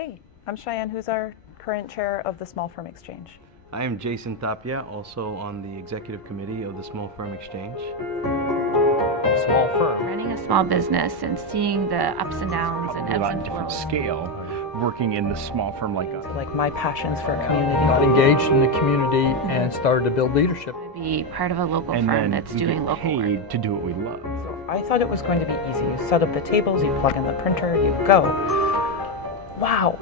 Hey, I'm Chyanne Husart, current chair of the Small Firm Exchange. I am Jason Tapia, also on the executive committee of the Small Firm Exchange. Small firm. Running a small business and seeing the ups and downs and ebbs and Different flows. scale, working in the small firm like us. Like my passions for community. Got engaged in the community and started to build leadership. To be part of a local And firm then that's we doing get local work. paid to do what we love. So I thought it was going to be easy. You set up the tables, you plug in the printer, you go. Wow.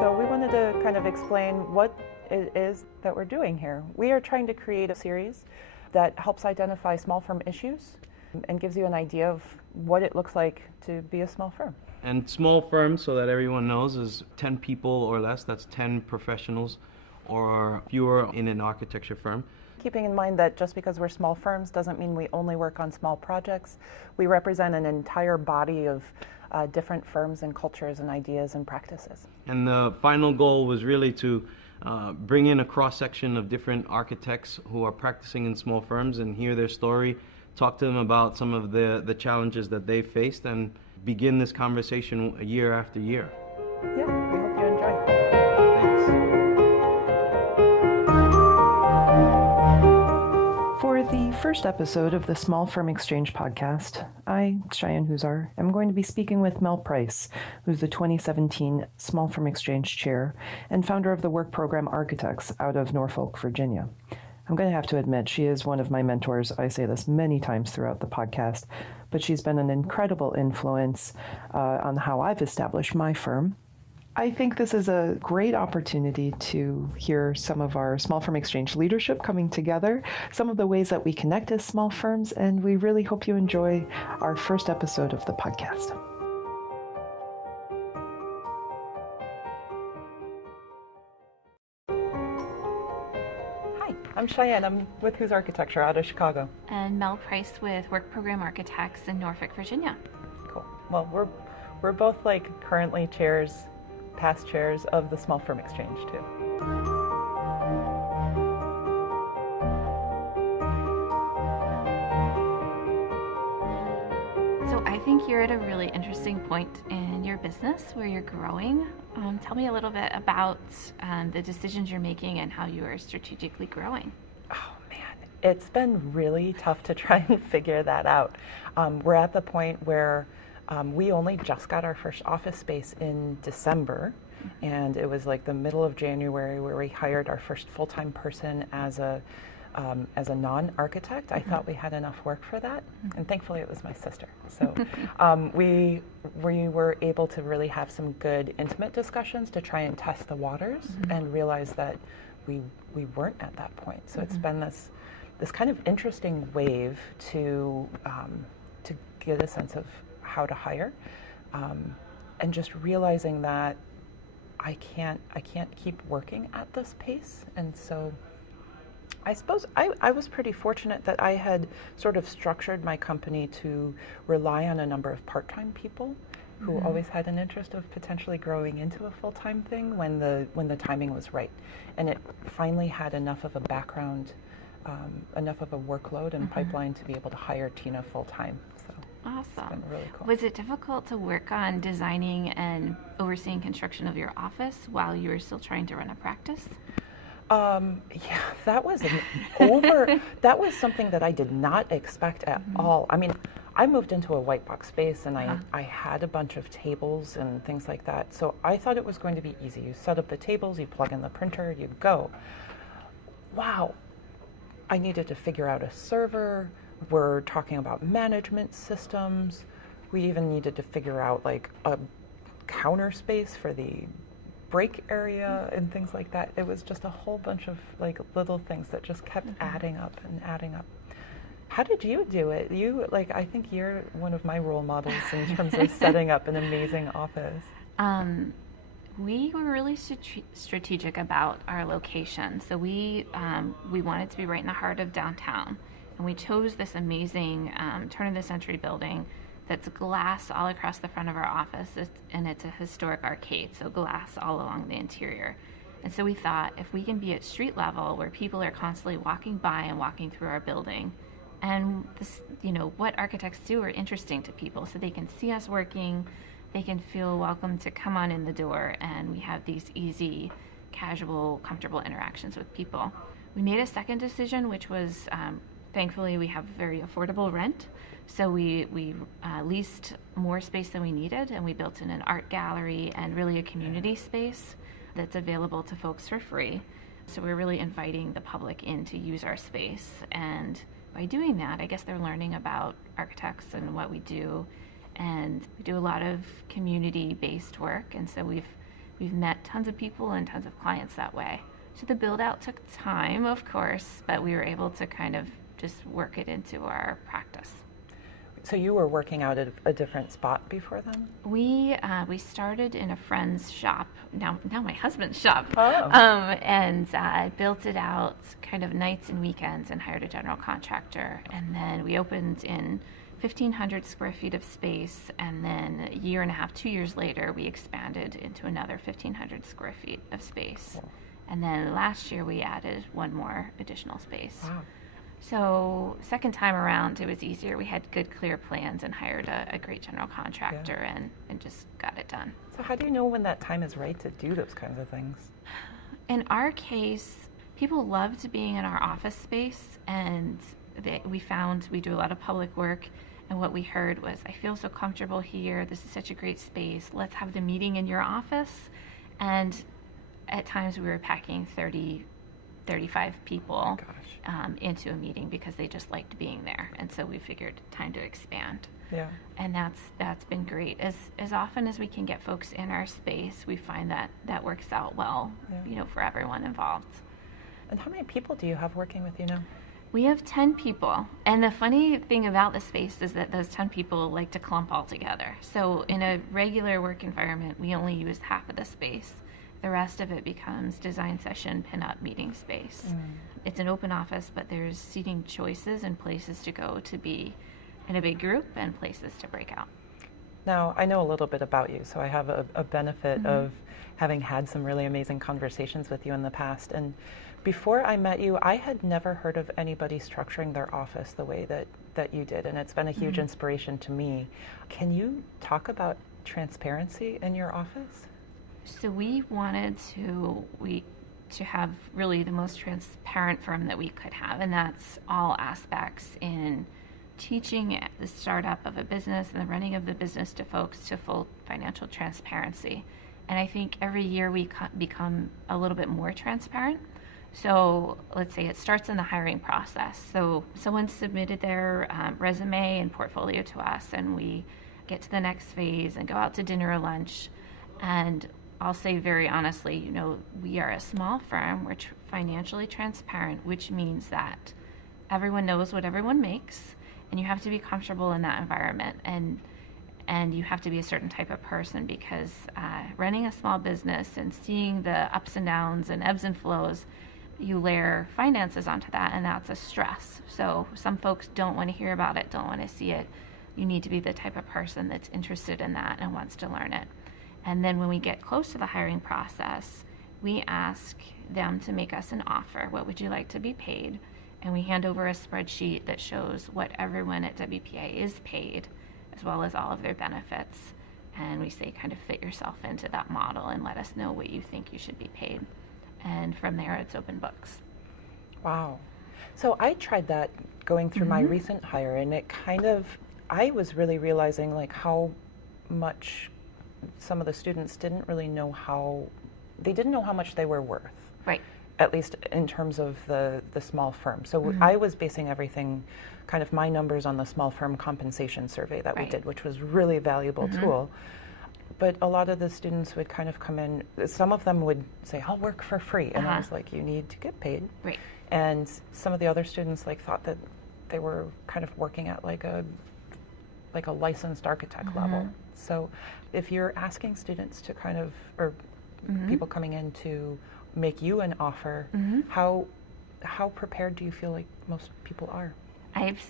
So we wanted to kind of explain what it is that we're doing here. We are trying to create a series that helps identify small firm issues and gives you an idea of what it looks like to be a small firm. And small firms, so that everyone knows, is 10 people or less. That's 10 professionals or fewer in an architecture firm. Keeping in mind that just because we're small firms doesn't mean we only work on small projects. We represent an entire body of different firms and cultures and ideas and practices. And the final goal was really to bring in a cross-section of different architects who are practicing in small firms and hear their story, talk to them about some of the challenges that they've faced, and begin this conversation year after year. Yeah, we hope you enjoy. Thanks. For the first episode of the Small Firm Exchange podcast, I, Chyanne Husart, am going to be speaking with Mel Price, who's the 2017 Small Firm Exchange Chair and founder of the work program Architects out of Norfolk, Virginia. I'm going to have to admit, she is one of my mentors. I say this many times throughout the podcast, but she's been an incredible influence on how I've established my firm. I think this is a great opportunity to hear some of our Small Firm Exchange leadership coming together, some of the ways that we connect as small firms, and we really hope you enjoy our first episode of the podcast. Hi, I'm Chyanne. I'm with Who's Architecture out of Chicago. And Mel Price with Work Program Architects in Norfolk, Virginia. Cool. Well, we're both like currently chairs, past chairs of the Small Firm Exchange too. So I think you're at a really interesting point in your business where you're growing. Tell me a little bit about the decisions you're making and how you are strategically growing. Oh man, it's been really tough to try and figure that out. We're at the point where we only just got our first office space in December, and it was like the middle of January where we hired our first full-time person as a non-architect. I thought we had enough work for that, and thankfully it was my sister. So we were able to really have some good intimate discussions to try and test the waters and realize that we weren't at that point. So it's been this kind of interesting wave to get a sense of how to hire, and just realizing that I can't keep working at this pace. And so I suppose I was pretty fortunate that I had sort of structured my company to rely on a number of part-time people who always had an interest of potentially growing into a full-time thing when the timing was right. And it finally had enough of a background, enough of a workload and pipeline to be able to hire Tina full-time. So Awesome. it's been really cool. Was it difficult to work on designing and overseeing construction of your office while you were still trying to run a practice? Yeah, that was that was something that I did not expect at all. I mean, I moved into a white box space and I had a bunch of tables and things like that. So I thought it was going to be easy. You set up the tables, you plug in the printer, you go. Wow. I needed to figure out a server. We're talking about management systems. We even needed to figure out like a counter space for the break area and things like that. It was just a whole bunch of like little things that just kept adding up and adding up. How did you do it? I think you're one of my role models in terms of setting up an amazing office. We were really strategic about our location. So we wanted to be right in the heart of downtown. And we chose this amazing turn-of-the-century building that's glass all across the front of our office, and it's a historic arcade, so glass all along the interior. And so we thought if we can be at street level where people are constantly walking by and walking through our building and this, what architects do are interesting to people, so they can see us working, they can feel welcome to come on in the door, and we have these easy, casual, comfortable interactions with people. We made a second decision, which was, thankfully, we have very affordable rent, so we leased more space than we needed, and we built in an art gallery and really a community space that's available to folks for free. So we're really inviting the public in to use our space, and by doing that, I guess they're learning about architects and what we do, and we do a lot of community-based work, and so we've met tons of people and tons of clients that way. So the build-out took time, of course, but we were able to kind of just work it into our practice. So you were working out at a different spot before then? We started in a friend's shop, now my husband's shop, Oh. and built it out kind of nights and weekends and hired a general contractor. And then we opened in 1,500 square feet of space, and then a year and a half, 2 years later, we expanded into another 1,500 square feet of space. Cool. And then last year we added one more additional space. Wow. So second time around, it was easier. We had good, clear plans and hired a great general contractor and just got it done. So how do you know when that time is right to do those kinds of things? In our case, people loved being in our office space, and we found we do a lot of public work, and what we heard was, I feel so comfortable here. This is such a great space. Let's have the meeting in your office. And at times we were packing 30, 35 people into a meeting because they just liked being there. And so we figured time to expand. Yeah. And that's been great. As often as we can get folks in our space, we find that works out well, for everyone involved. And how many people do you have working with you now? We have 10 people. And the funny thing about the space is that those 10 people like to clump all together. So in a regular work environment, we only use half of the space. The rest of it becomes design session, pin-up meeting space. It's an open office, but there's seating choices and places to go to be in a big group and places to break out. Now, I know a little bit about you, so I have a benefit of having had some really amazing conversations with you in the past. And before I met you, I had never heard of anybody structuring their office the way that you did, and it's been a huge inspiration to me. Can you talk about transparency in your office? So we wanted to have really the most transparent firm that we could have, and that's all aspects in teaching the startup of a business and the running of the business to folks to full financial transparency. And I think every year we become a little bit more transparent. So let's say it starts in the hiring process. So someone submitted their resume and portfolio to us, and we get to the next phase and go out to dinner or lunch. And I'll say very honestly, we are a small firm. We're financially transparent, which means that everyone knows what everyone makes, and you have to be comfortable in that environment. And you have to be a certain type of person, because running a small business and seeing the ups and downs and ebbs and flows, you layer finances onto that, and that's a stress. So some folks don't want to hear about it, don't want to see it. You need to be the type of person that's interested in that and wants to learn it. And then when we get close to the hiring process, we ask them to make us an offer. What would you like to be paid? And we hand over a spreadsheet that shows what everyone at WPA is paid, as well as all of their benefits. And we say, kind of fit yourself into that model and let us know what you think you should be paid. And from there, it's open books. Wow. So I tried that going through my recent hire, and I was really realizing like how much some of the students didn't really know how much they were worth. Right. At least in terms of the small firm. So I was basing everything, kind of my numbers, on the small firm compensation survey that we did, which was really a valuable tool. But a lot of the students would kind of come in, some of them would say, I'll work for free. And I was like, you need to get paid. Right. And some of the other students thought that they were kind of working at like a licensed architect level. So if you're asking students to kind of, or people coming in to make you an offer, how prepared do you feel like most people are?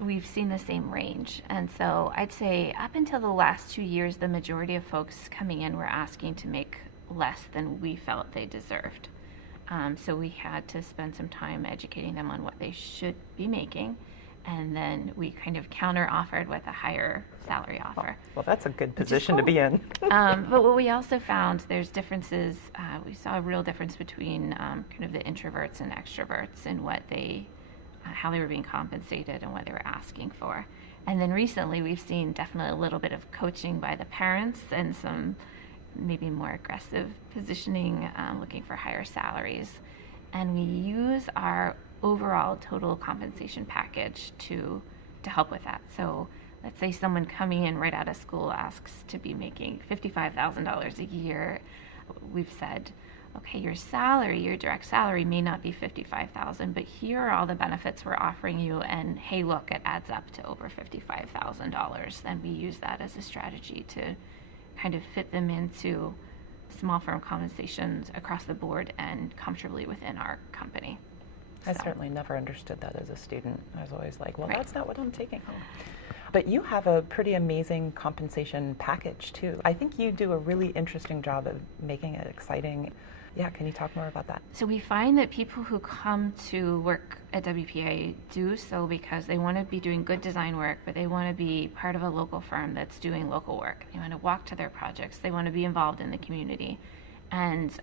We've seen the same range. And so I'd say up until the last 2 years, the majority of folks coming in were asking to make less than we felt they deserved. So we had to spend some time educating them on what they should be making. and then we kind of counter offered with a higher salary offer. Well, that's a good Which is position to cool. be in. But what we also found, there's differences. We saw a real difference between kind of the introverts and extroverts in what they, how they were being compensated and what they were asking for. And then recently, we've seen definitely a little bit of coaching by the parents and some maybe more aggressive positioning, looking for higher salaries. And we use our overall total compensation package to help with that. So let's say someone coming in right out of school asks to be making $55,000 a year. We've said, okay, your salary, your direct salary may not be $55,000, but here are all the benefits we're offering you, and hey, look, it adds up to over $55,000. And we use that as a strategy to kind of fit them into small firm compensations across the board and comfortably within our company. I So. certainly never understood that as a student. I was always like, well, Right. that's not what I'm taking home. But you have a pretty amazing compensation package, too. I think you do a really interesting job of making it exciting. Yeah, can you talk more about that? So we find that people who come to work at WPA do so because they want to be doing good design work, but they want to be part of a local firm that's doing local work. They want to walk to their projects. They want to be involved in the community. And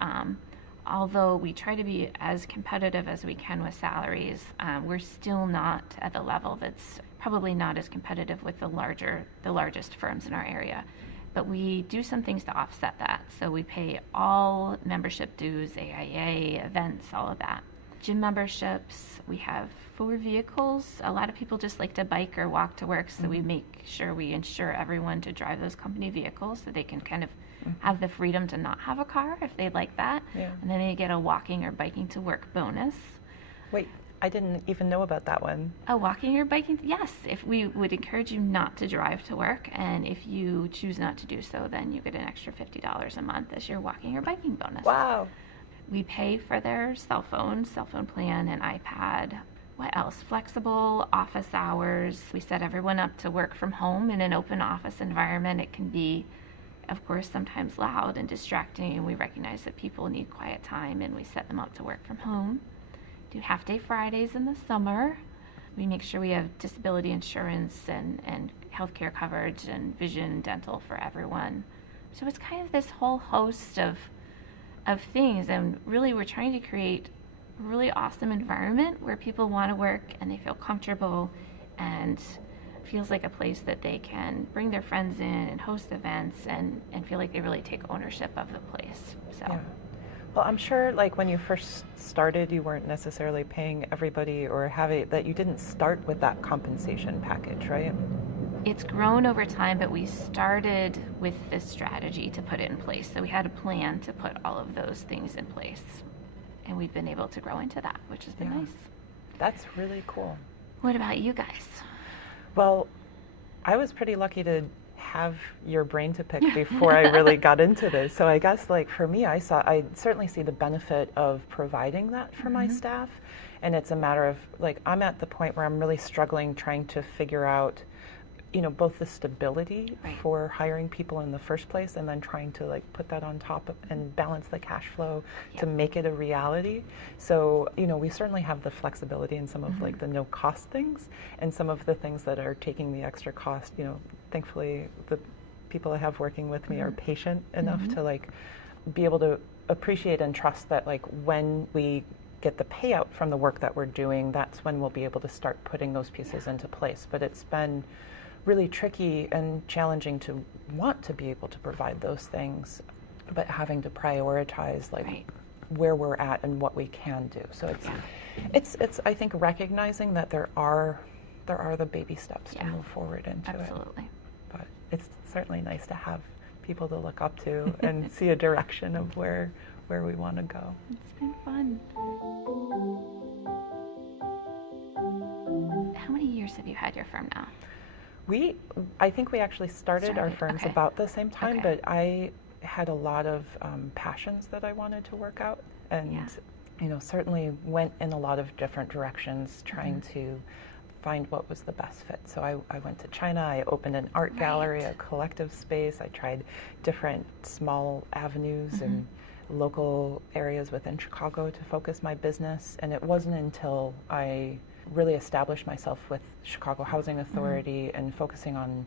although we try to be as competitive as we can with salaries, we're still not at the level that's probably not as competitive with the largest firms in our area. But we do some things to offset that. So we pay all membership dues, AIA, events, all of that. Gym memberships, we have 4 vehicles. A lot of people just like to bike or walk to work, so we make sure we insure everyone to drive those company vehicles so they can kind of have the freedom to not have a car if they'd like that. Yeah. And then they get a walking or biking to work bonus. Wait, I didn't even know about that one. A walking or biking, yes. If we would encourage you not to drive to work, and if you choose not to do so, then you get an extra $50 a month as your walking or biking bonus. Wow. We pay for their cell phone plan, and iPad. What else? Flexible office hours. We set everyone up to work from home in an open office environment. It can be, of course, sometimes loud and distracting, and we recognize that people need quiet time, and we set them up to work from home. Do half-day Fridays in the summer. We make sure we have disability insurance and healthcare coverage and vision, dental for everyone. So it's kind of this whole host of things, and really we're trying to create a really awesome environment where people want to work and they feel comfortable and feels like a place that they can bring their friends in and host events and feel like they really take ownership of the place. So. Yeah. Well, I'm sure like when you first started, you weren't necessarily paying everybody or that you didn't start with that compensation package, right? It's grown over time, but we started with this strategy to put it in place. So we had a plan to put all of those things in place. And we've been able to grow into that, which has been Yeah. nice. That's really cool. What about you guys? Well, I was pretty lucky to have your brain to pick before I really got into this. So I guess like for me, I certainly see the benefit of providing that for my staff. And it's a matter of like, I'm at the point where I'm really struggling trying to figure out, both the stability Right. for hiring people in the first place and then trying to like put that on top of, and balance the cash flow to make it a reality. So, we certainly have the flexibility in some of like the no cost things and some of the things that are taking the extra cost. Thankfully the people I have working with me are patient enough to like be able to appreciate and trust that like when we get the payout from the work that we're doing, that's when we'll be able to start putting those pieces into place. But it's been really tricky and challenging to want to be able to provide those things, but having to prioritize like Right. where we're at and what we can do. So it's I think recognizing that there are the baby steps to move forward into it. Absolutely. But it's certainly nice to have people to look up to and see a direction of where we want to go. It's been fun. How many years have you had your firm now? I think we actually started our firms okay. about the same time, Okay. but I had a lot of passions that I wanted to work out, and certainly went in a lot of different directions trying to find what was the best fit. So I went to China, I opened an art gallery, a collective space, I tried different small avenues and local areas within Chicago to focus my business, and it wasn't until I really establish myself with Chicago Housing Authority and focusing on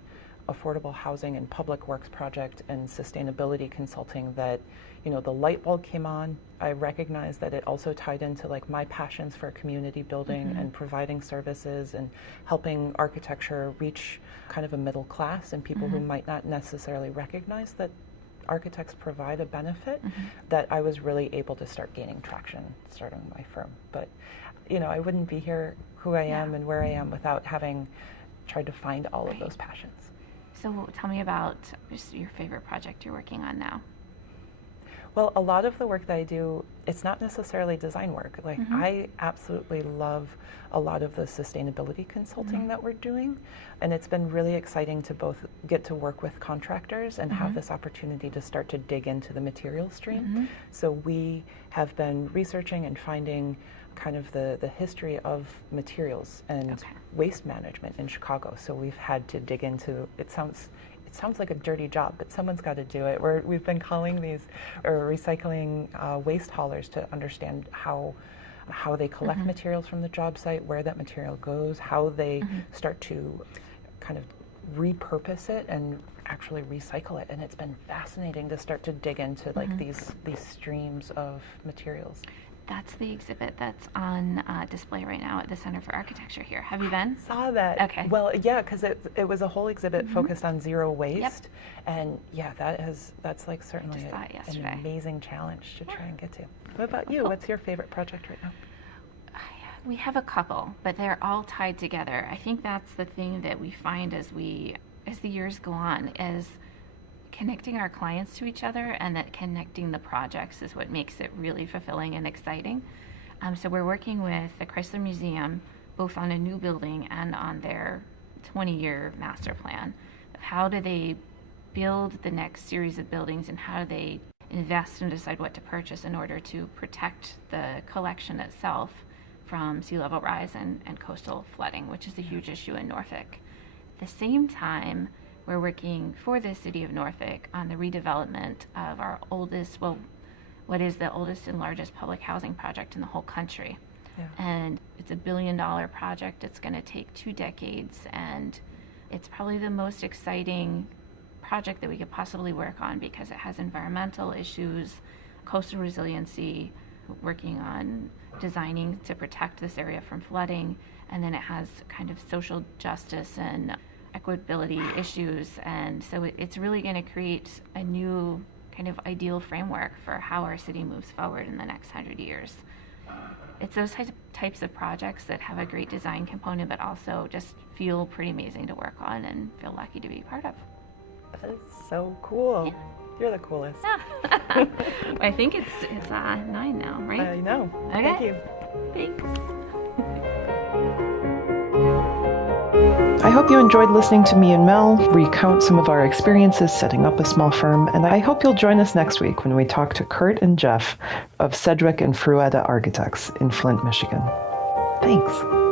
affordable housing and public works project and sustainability consulting that, you know, the light bulb came on. I recognized that it also tied into like my passions for community building and providing services and helping architecture reach kind of a middle class and people who might not necessarily recognize that architects provide a benefit, that I was really able to start gaining traction starting my firm. But, you know, I wouldn't be here who I am and where I am without having tried to find all of those passions. So tell me about just your favorite project you're working on now. Well, a lot of the work that I do, it's not necessarily design work. Like I absolutely love a lot of the sustainability consulting that we're doing. And it's been really exciting to both get to work with contractors and have this opportunity to start to dig into the material stream. So we have been researching and finding kind of the history of materials and waste management in Chicago. So we've had to dig into, it sounds like a dirty job, but someone's got to do it. We've been calling these recycling waste haulers to understand how they collect materials from the job site, where that material goes, how they start to kind of repurpose it and actually recycle it. And it's been fascinating to start to dig into like these streams of materials. That's the exhibit that's on display right now at the Center for Architecture here. Have you been? Saw that. Okay. Well, yeah, because it was a whole exhibit focused on zero waste, and yeah, that's like certainly Just saw it an yesterday. amazing challenge to try and get to. What about you? What's your favorite project right now? We have a couple, but they're all tied together. I think that's the thing that we find as the years go on is connecting our clients to each other, and that connecting the projects is what makes it really fulfilling and exciting. So we're working with the Chrysler Museum both on a new building and on their 20-year master plan. How do they build the next series of buildings, and how do they invest and decide what to purchase in order to protect the collection itself from sea level rise and coastal flooding, which is a huge issue in Norfolk. At the same time, we're working for the city of Norfolk on the redevelopment of our oldest, what is the oldest and largest public housing project in the whole country. Yeah. And it's $1 billion project. It's going to take 2 decades, and it's probably the most exciting project that we could possibly work on because it has environmental issues, coastal resiliency, working on designing to protect this area from flooding, and then it has kind of social justice and equitability issues, and so it's really going to create a new kind of ideal framework for how our city moves forward in the next 100 years. It's those types of projects that have a great design component, but also just feel pretty amazing to work on and feel lucky to be part of. That is so cool. Yeah. You're the coolest. I think it's 9 now, right? I know. Okay. Thank you. Thanks. I hope you enjoyed listening to me and Mel recount some of our experiences setting up a small firm, and I hope you'll join us next week when we talk to Kurt and Jeff of Sedgwick and Fruetta Architects in Flint, Michigan. Thanks.